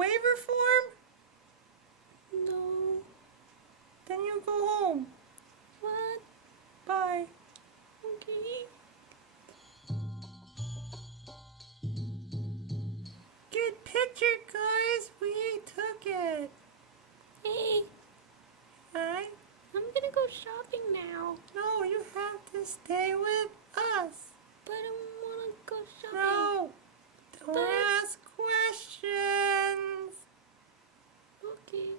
waiver form? No. Then you go home. What? Bye. Okay. Good picture, guys. We took it. Hey, Hi. I'm gonna go shopping now. No, you have to stay with us. But I wanna go shopping. No. Don't But- ask questions. Okay.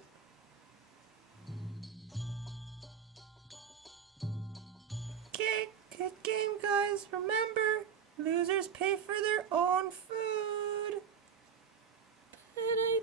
Okay, good game, guys. Remember, losers pay for their own food. But I